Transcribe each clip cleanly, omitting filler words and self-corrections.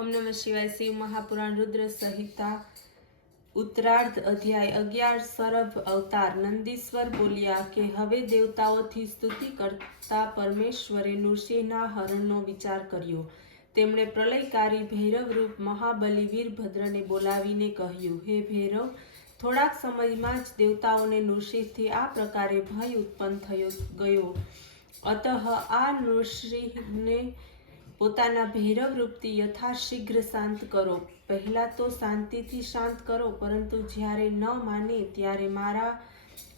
ओम नमः शिवाय। शिव महापुराण रुद्र संहिता उत्तरार्ध अध्याय 11 सरभ अवतार। नंदीश्वर बोलिया के हवे देवताओथी स्तुति करता परमेश्वरे नृसिंहना हरणनो विचार कर्यो। તેમણે પ્રલયકારી ભૈરવ રૂપ મહાબલી વીરભદ્રને બોલાવીને કહ્યું, હે ભૈરવ, થોડાક સમયમાં જ દેવતાઓને નૃસિંહથી આ પ્રકારે ભય ઉત્પન્ન થયો ગયો. અતઃ આ નૃસિંહને પોતાના ભૈરવ રૂપથી યથાશીઘ્ર શાંત કરો. પહેલા તો શાંતિથી શાંત કરો, પરંતુ જ્યારે ન માને ત્યારે મારા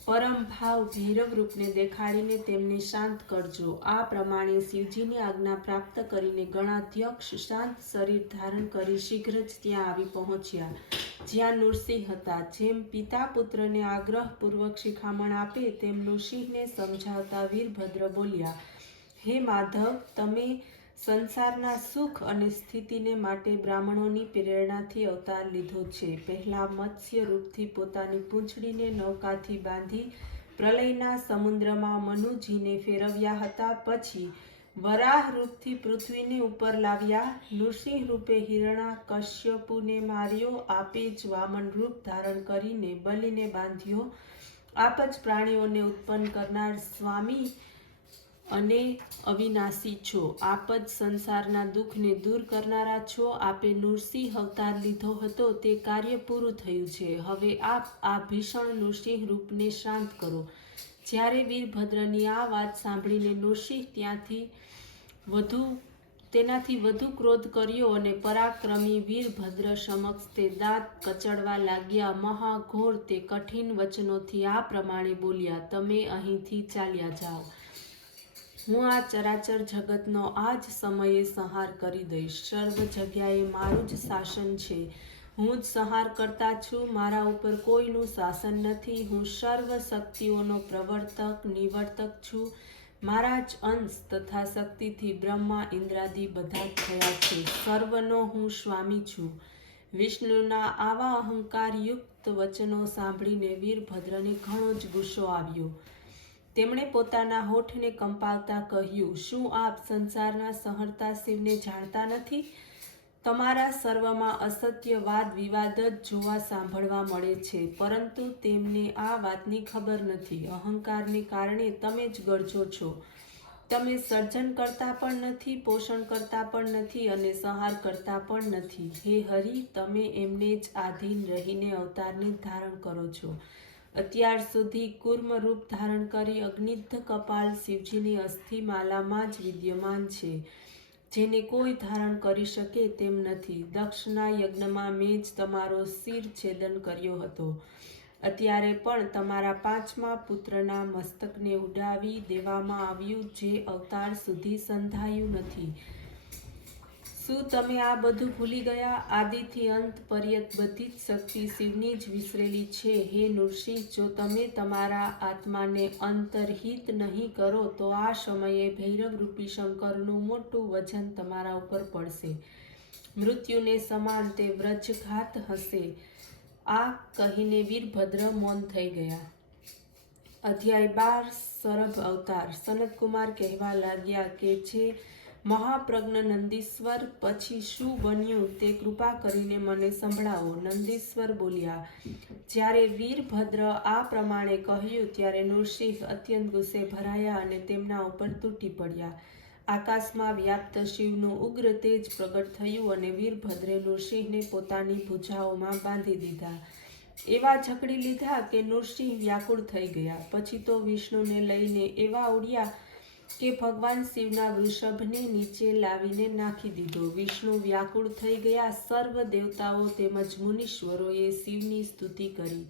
પરમ ભાવ ભૈરવ રૂપને દેખાડીને તેમને શાંત કરજો. આ પ્રમાણે શિવજીની આજ્ઞા પ્રાપ્ત કરીને ગણાધ્યક્ષ શાંત શરીર ધારણ કરી શીઘ્ર જ ત્યાં આવી પહોંચ્યા જ્યાં નૃસિંહ હતા. જેમ પિતા પુત્રને આગ્રહપૂર્વક શિખામણ આપે તેમ નૃસિંહને સમજાવતા વીરભદ્ર બોલ્યા, હે માધવ, તમે સંસારના સુખ અને સ્થિતિને માટે બ્રાહ્મણોની પ્રેરણાથી અવતાર લીધો છે. પહેલા મત્સ્ય રૂપથી પોતાની પૂંછડીને નૌકાથી બાંધી પ્રલયના સમુદ્રમાં મનુજીને ફેરવ્યા હતા. પછી વરાહ રૂપથી પૃથ્વીને ઉપર લાવ્યા. નૃસિંહ રૂપે હિરણ્યકશ્યપુને માર્યો. આપે જ વામન રૂપ ધારણ કરીને બલિને બાંધ્યો. આપ જ પ્રાણીઓને ઉત્પન્ન કરનાર સ્વામી અને અવિનાશી છો. આપ જ સંસારના દુઃખને દૂર કરનારા છો. આપે નૃસિંહ અવતાર લીધો હતો તે કાર્ય પૂરું થયું છે. હવે આપ આ ભીષણ નૃસિંહ રૂપને શાંત કરો. જ્યારે વીરભદ્રની આ વાત સાંભળીને નૃસિંહ તેનાથી વધુ ક્રોધ કર્યો અને પરાક્રમી વીરભદ્ર સમક્ષ તે દાંત કચડવા લાગ્યા. મહાઘોર તે કઠિન વચનોથી આ પ્રમાણે બોલ્યા, તમે અહીંથી ચાલ્યા જાઓ. હું આ ચરાચર જગતનો આ જ સમયે સંહાર કરી દઈશ. સર્વ જગ્યાએ મારું જ શાસન છે. હું જ સંહાર કરતા છું. મારા ઉપર કોઈનું શાસન નથી. હું સર્વ શક્તિઓનો પ્રવર્તક નિવર્તક છું. મારા જ અંશ તથા શક્તિથી બ્રહ્મા ઇન્દ્રાદિ બધા જ થયા છે. સર્વનો હું સ્વામી છું. વિષ્ણુના આવા અહંકારયુક્ત વચનો સાંભળીને વીરભદ્રને ઘણો જ ગુસ્સો આવ્યો. તેમણે પોતાના હોઠને કંપાવતા કહ્યું, શું આપ સંસારના સંહર્તા શિવને જાણતા નથી? તમારા સર્વમાં અસત્ય વાદ વિવાદ જ જોવા સાંભળવા મળે છે, પરંતુ તેમને આ વાતની ખબર નથી. અહંકારને કારણે તમે જ ગરજો છો. તમે સર્જન કરતા પણ નથી, પોષણ કરતા પણ નથી અને સંહાર કરતા પણ નથી. હે હરિ, તમે એમને જ આધીન રહીને અવતારને ધારણ કરો છો. અત્યાર સુધી કૂર્મ રૂપ ધારણ કરી અગ્નિદ્ધ કપાલ શિવજીની અસ્થિમાલામાં જ વિદ્યમાન છે, જેને કોઈ ધારણ કરી શકે તેમ નથી. દક્ષના યજ્ઞમાં મેં જ તમારો શિર છેદન કર્યો હતો. અત્યારે પણ તમારા 5મા પુત્રના મસ્તકને ઉડાવી દેવામાં આવ્યું, જે અવતાર સુધી સંધાયું નથી. શું તમે આ બધું ભૂલી ગયા? આદિથી અંત પર્યંત બધી જ શક્તિ શિવની જ વિસરેલી છે. હે નૃસિંહ, જો તમે તમારા આત્માને અંતર્હિત નહીં કરો તો આ સમયે ભૈરવ રૂપી શંકરનું મોટું વજન તમારા ઉપર પડશે. મૃત્યુને સમાન તે વ્રજઘાત હશે. આ કહીને વીરભદ્ર મૌન થઈ ગયા. અધ્યાય 12 સરભ અવતાર. સનતકુમાર કહેવા લાગ્યા કે જે મહાપ્રજ્ઞ નંદીશ્વર, પછી શું બન્યું તે કૃપા કરીને મને સંભળાવો. નંદીશ્વર બોલ્યા, જ્યારે વીરભદ્ર આ પ્રમાણે કહ્યું ત્યારે નૃસિંહ અત્યંત ગુસ્સે ભરાયા અને તેમના ઉપર તૂટી પડ્યા. આકાશમાં વ્યાપ્ત શિવનું ઉગ્ર તેજ પ્રગટ થયું અને વીરભદ્રે નૃસિંહને પોતાની ભુજાઓમાં બાંધી દીધા. એવા જકડી લીધા કે નૃસિંહ વ્યાકુળ થઈ ગયા. પછી તો વિષ્ણુને લઈને એવા ઉડ્યા કે ભગવાન શિવના વૃષભને નીચે લાવીને નાખી દીધો. વિષ્ણુ વ્યાકુળ થઈ ગયા. સર્વ દેવતાઓ તેમજ મુનીશ્વરોએ શિવની સ્તુતિ કરી.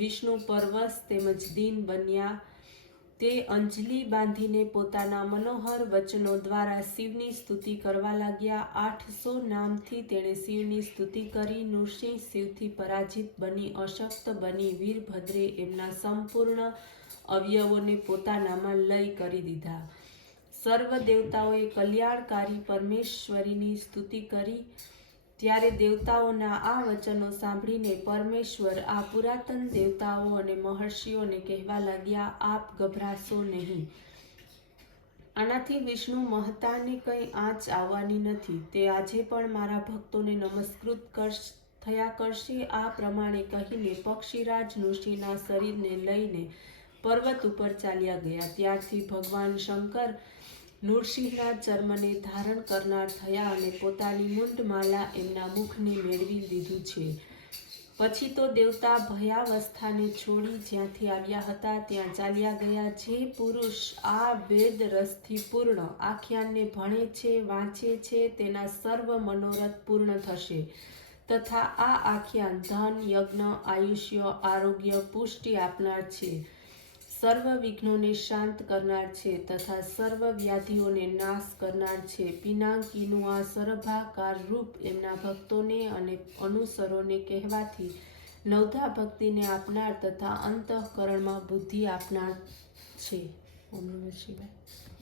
વિષ્ણુ પરવશ તેમજ દીન બન્યા. તે અંજલિ બાંધીને પોતાના મનોહર વચનો દ્વારા શિવની સ્તુતિ કરવા લાગ્યા. 800 નામથી તેણે શિવની સ્તુતિ કરી. નૃસિંહ શિવથી પરાજિત બની અશક્ત બની વીરભદ્રે એમના સંપૂર્ણ અવયવોને પોતાનામાં લય કરી દીધા. સર્વ દેવતાઓએ કલ્યાણકારી પરમેશ્વરીની સ્તુતિ કરી. ત્યારે દેવતાઓના આ વચનો સાંભળીને પરમેશ્વર આ પુરાતન દેવતાઓ અને મહર્ષિઓને કહેવા લાગ્યા, આપ ગભરાશો નહીં. આનાથી વિષ્ણુ મહતાને કંઈ આંચ આવવાની નથી. તે આજે પણ મારા ભક્તોને નમસ્કૃત થયા કરશે. આ પ્રમાણે કહીને પક્ષીરાજ નૃસિંહના શરીરને લઈને પર્વત ઉપર ચાલ્યા ગયા. ત્યારથી ભગવાન શંકર નૃસિંહના ચર્મને ધારણ કરનાર થયા અને પોતાની મુંડમાલા એમના મુખને મેળવી લીધું છે. પછી તો દેવતા ભયાવસ્થાને છોડી જ્યાંથી આવ્યા હતા ત્યાં ચાલ્યા ગયા. જે પુરુષ આ વેદ રસથી પૂર્ણ આખ્યાનને ભણે છે, વાંચે છે, તેના સર્વ મનોરથ પૂર્ણ થશે તથા આ આખ્યાન ધન, યજ્ઞ, આયુષ્ય, આરોગ્ય, પુષ્ટિ આપનાર છે, સર્વ વિઘ્નોને શાંત કરનાર છે તથા સર્વ વ્યાધિઓને નાશ કરનાર છે. પિનાકીનું આ સરભાકાર રૂપ એમના ભક્તોને અને અનુસરોને કહેવાથી નવધા ભક્તિને આપનાર તથા અંતઃકરણમાં બુદ્ધિ આપનાર છે. ઓમ નમઃ શિવાય.